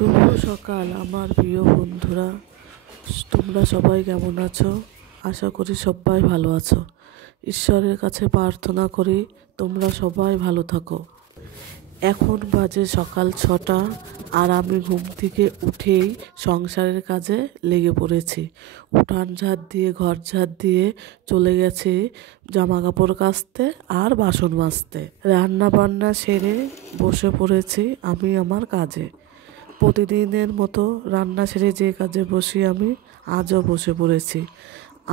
শুভ সকাল আমার প্রিয় বন্ধুরা, তোমরা সবাই কেমন আছো? আশা করি সবাই ভালো আছো। ঈশ্বরের কাছে প্রার্থনা করি তোমরা সবাই ভালো থাকো। এখন বাজে সকাল 6টা আর আমি ঘুম থেকে উঠেই সংসারের কাজে লেগে পড়েছি। উঠান ঝাড় দিয়ে ঘর ঝাড় দিয়ে চলে গেছি জামা কাপড় কাচতে আর বাসন মাজতে। রান্না বান্না সেরে বসে পড়েছি আমি আমার কাজে। প্রতিদিনের মতো রান্না সেরে যে কাজে বসি আমি আজও বসে পড়েছি।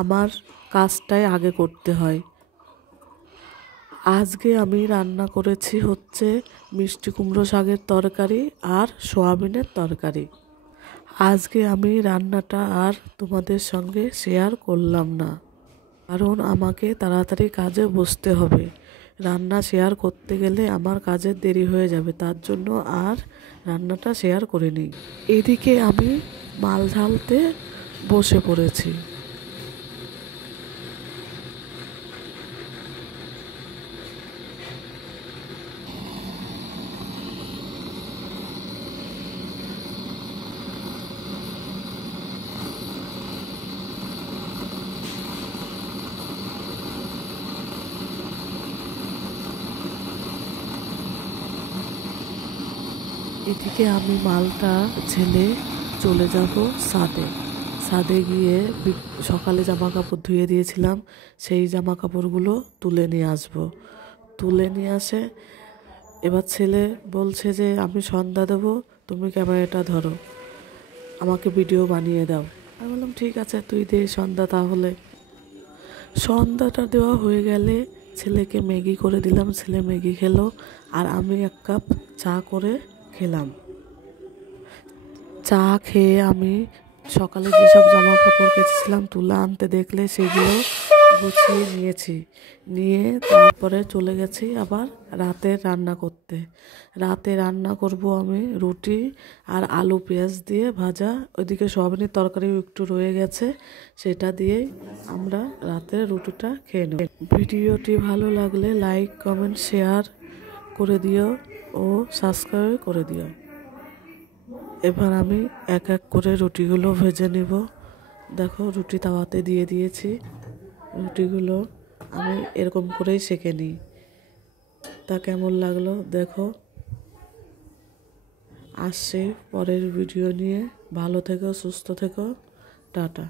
আমার কাজটাই আগে করতে হয়। আজকে আমি রান্না করেছি হচ্ছে মিষ্টি কুমড়ো শাকের তরকারি আর সয়াবিনের তরকারি। আজকে আমি রান্নাটা আর তোমাদের সঙ্গে শেয়ার করলাম না, কারণ আমাকে তাড়াতাড়ি কাজে বসতে হবে। রান্না শেয়ার করতে গেলে আমার কাজের দেরি হয়ে যাবে, তার জন্য আর রান্নাটা শেয়ার করিনি। এদিকে আমি মাল ঢালতে বসে পড়েছি। এদিকে আমি মালটা ঝেলে চলে যাব ছাদে গিয়ে সকালে জামা কাপড় ধুয়ে দিয়েছিলাম, সেই জামা কাপড়গুলো তুলে নিয়ে আসবো। তুলে নিয়ে আসে এবার ছেলে বলছে যে আমি সন্ধ্যা দেবো, তুমি ক্যামেরাটা ধরো, আমাকে ভিডিও বানিয়ে দাও। আমি বললাম ঠিক আছে, তুই দে সন্ধ্যা। তাহলে সন্ধ্যাটা দেওয়া হয়ে গেলে ছেলেকে ম্যাগি করে দিলাম, ছেলে ম্যাগি খেলো আর আমি 1 কাপ চা করে খেলাম। চা খেয়ে আমি সকালে যেসব জামা কাপড় কেচেছিলাম তুলে আনতে দেখলে সেগুলো গুছিয়ে নিয়ে তারপরে চলে গেছি আবার রাতে রান্না করতে। রাতে রান্না করব আমি রুটি আর আলু পেঁয়াজ দিয়ে ভাজা। ওইদিকে সয়াবিনের তরকারিও একটু রয়ে গেছে, সেটা দিয়েই আমরা রাতে রুটিটা খেয়ে নেব। ভিডিওটি ভালো লাগলে লাইক কমেন্ট শেয়ার করে দিও ও সাবস্ক্রাইব করে দিও। এবার আমি এক এক করে রুটিগুলো ভেজে নিব। দেখো রুটি তাওয়াতে দিয়ে দিয়েছি। রুটিগুলো আমি এরকম করেই সেঁকে নিই। তা কেমন লাগলো দেখো। আসছি পরের ভিডিও নিয়ে। ভালো থেকো, সুস্থ থেকো, টাটা।